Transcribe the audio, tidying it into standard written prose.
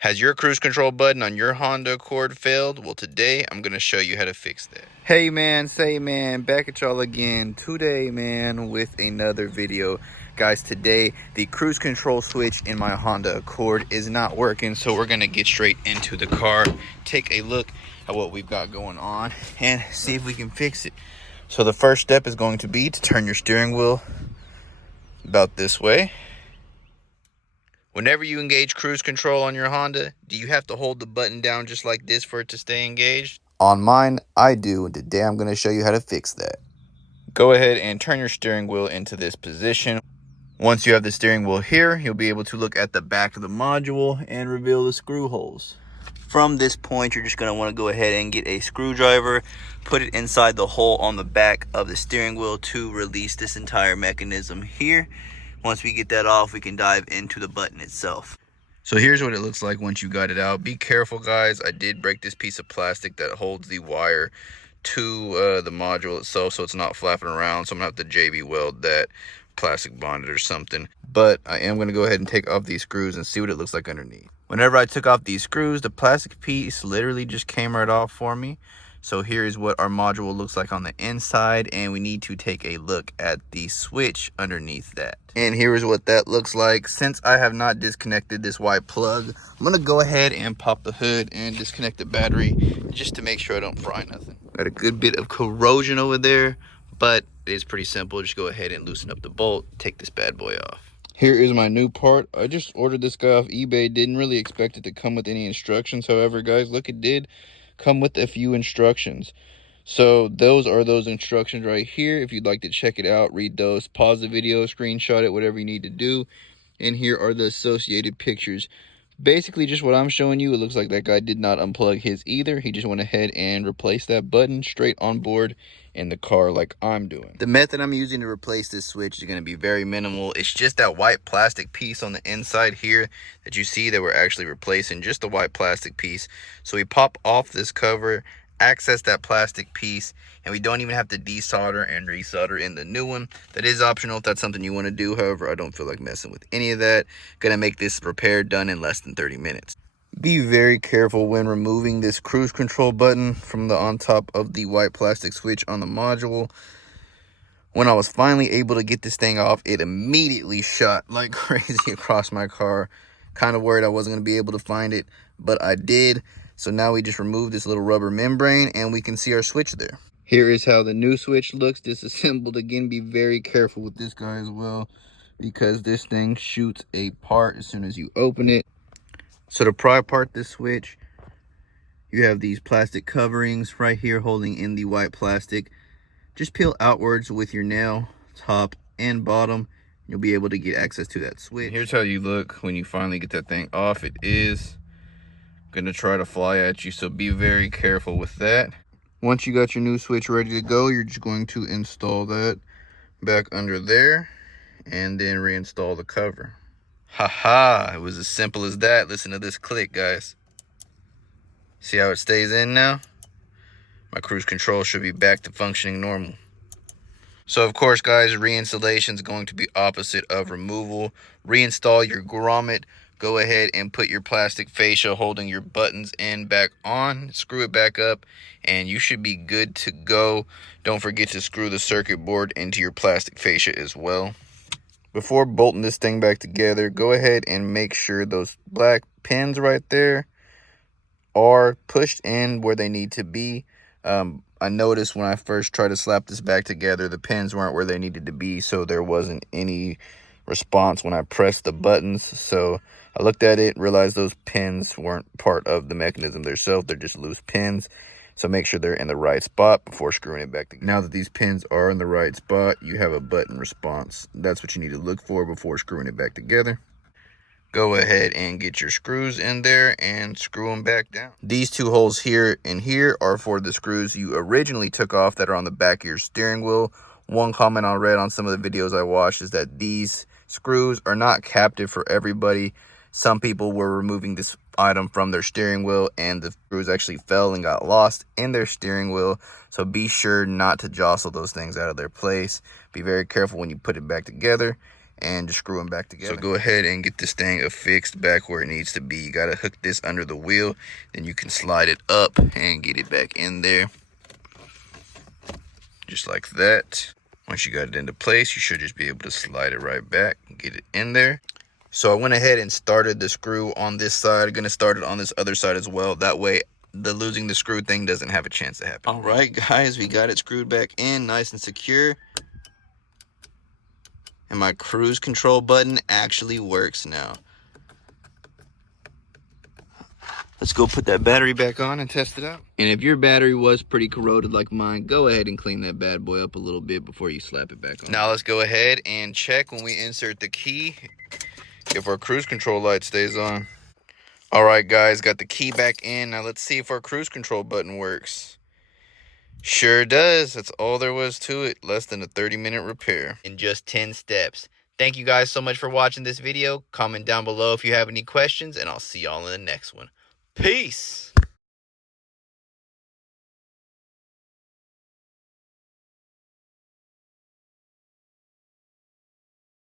Has your cruise control button on your Honda Accord failed? Well, today I'm going to show you how to fix that. Hey man, say man, back at y'all again today, man, with another video. Guys, today the cruise control switch in my Honda Accord is not working, so we're going to get straight into the car, take a look at what we've got going on, and see if we can fix it. So the first step is going to be to turn your steering wheel about this way. Whenever you engage cruise control on your Honda, do you have to hold the button down just like this for it to stay engaged? On mine, I do, and today I'm going to show you how to fix that. Go ahead and turn your steering wheel into this position. Once you have the steering wheel here, you'll be able to look at the back of the module and reveal the screw holes. From this point, you're just going to want to go ahead and get a screwdriver, put it inside the hole on the back of the steering wheel to release this entire mechanism here. Once we get that off, we can dive into the button itself. So here's what it looks like once you got it out. Be careful, guys. I did break this piece of plastic that holds the wire to the module itself, so it's not flapping around. So I'm going to have to JB weld that, plastic bonded or something. But I am going to go ahead and take off these screws and see what it looks like underneath. Whenever I took off these screws, the plastic piece literally just came right off for me. So here's what our module looks like on the inside, and we need to take a look at the switch underneath that. And here's what that looks like. Since I have not disconnected this white plug, I'm gonna go ahead and pop the hood and disconnect the battery just to make sure I don't fry nothing. Got a good bit of corrosion over there, but it is pretty simple. Just go ahead and loosen up the bolt, take this bad boy off. Here is my new part. I just ordered this guy off eBay. Didn't really expect it to come with any instructions. However, guys, look, it did come with a few instructions. So those are those instructions right here. If you'd like to check it out, read those, pause the video, screenshot it, whatever you need to do. And here are the associated pictures. Basically just what I'm showing you. It looks like that guy did not unplug his either. He just went ahead and replaced that button straight on board in the car like I'm doing. The method I'm using to replace this switch is going to be very minimal. It's just that white plastic piece on the inside here that you see that we're actually replacing, just the white plastic piece. So we pop off this cover, access that plastic piece, and we don't even have to desolder and resolder in the new one. That is optional if that's something you want to do. However, I don't feel like messing with any of that. Gonna make this repair done in less than 30 minutes. Be very careful when removing this cruise control button from the on top of the white plastic switch on the module. When I was finally able to get this thing off, it immediately shot like crazy across my car. Kind of worried I wasn't going to be able to find it, but I did. So now we just remove this little rubber membrane and we can see our switch there. Here is how the new switch looks disassembled. Again, be very careful with this guy as well, because this thing shoots apart as soon as you open it. So to pry apart this switch, you have these plastic coverings right here holding in the white plastic. Just peel outwards with your nail, top and bottom. You'll be able to get access to that switch. Here's how you look when you finally get that thing off. It is gonna try to fly at you, so be very careful with that. Once you got your new switch ready to go, you're just going to install that back under there and then reinstall the cover. Haha, it was as simple as that. Listen to this click, guys. See how it stays in now? My cruise control should be back to functioning normal. So of course, guys, reinstallation is going to be opposite of removal. Reinstall your grommet. Go ahead and put your plastic fascia holding your buttons in back on. Screw it back up and you should be good to go. Don't forget to screw the circuit board into your plastic fascia as well. Before bolting this thing back together, go ahead and make sure those black pins right there are pushed in where they need to be. I noticed when I first tried to slap this back together, the pins weren't where they needed to be, so there wasn't any response when I pressed the buttons. So I looked at it, realized those pins weren't part of the mechanism themselves. They're just loose pins. So make sure they're in the right spot before screwing it back together. Now that these pins are in the right spot, you have a button response. That's what you need to look for before screwing it back together. Go ahead and get your screws in there and screw them back down. These two holes here and here are for the screws you originally took off that are on the back of your steering wheel. One comment I read on some of the videos I watched is that these screws are not captive for everybody. Some people were removing this item from their steering wheel and the screws actually fell and got lost in their steering wheel. So be sure not to jostle those things out of their place. Be very careful when you put it back together. and just screw them back together. So go ahead and get this thing affixed back where it needs to be. You gotta hook this under the wheel, then you can slide it up and get it back in there. Just like that. Once you got it into place, you should just be able to slide it right back and get it in there. So I went ahead and started the screw on this side. I'm gonna start it on this other side as well. That way the losing the screw thing doesn't have a chance to happen. All right, guys, we got it screwed back in nice and secure. And my cruise control button actually works now. Let's go put that battery back on and test it out. And if your battery was pretty corroded like mine, go ahead and clean that bad boy up a little bit before you slap it back on. Now let's go ahead and check when we insert the key if our cruise control light stays on. All right, guys, got the key back in. Now let's see if our cruise control button works. Sure does. That's all there was to it. Less than a 30-minute repair in just 10 steps. Thank you guys so much for watching this video. Comment down below if you have any questions, and I'll see y'all in the next one. Peace.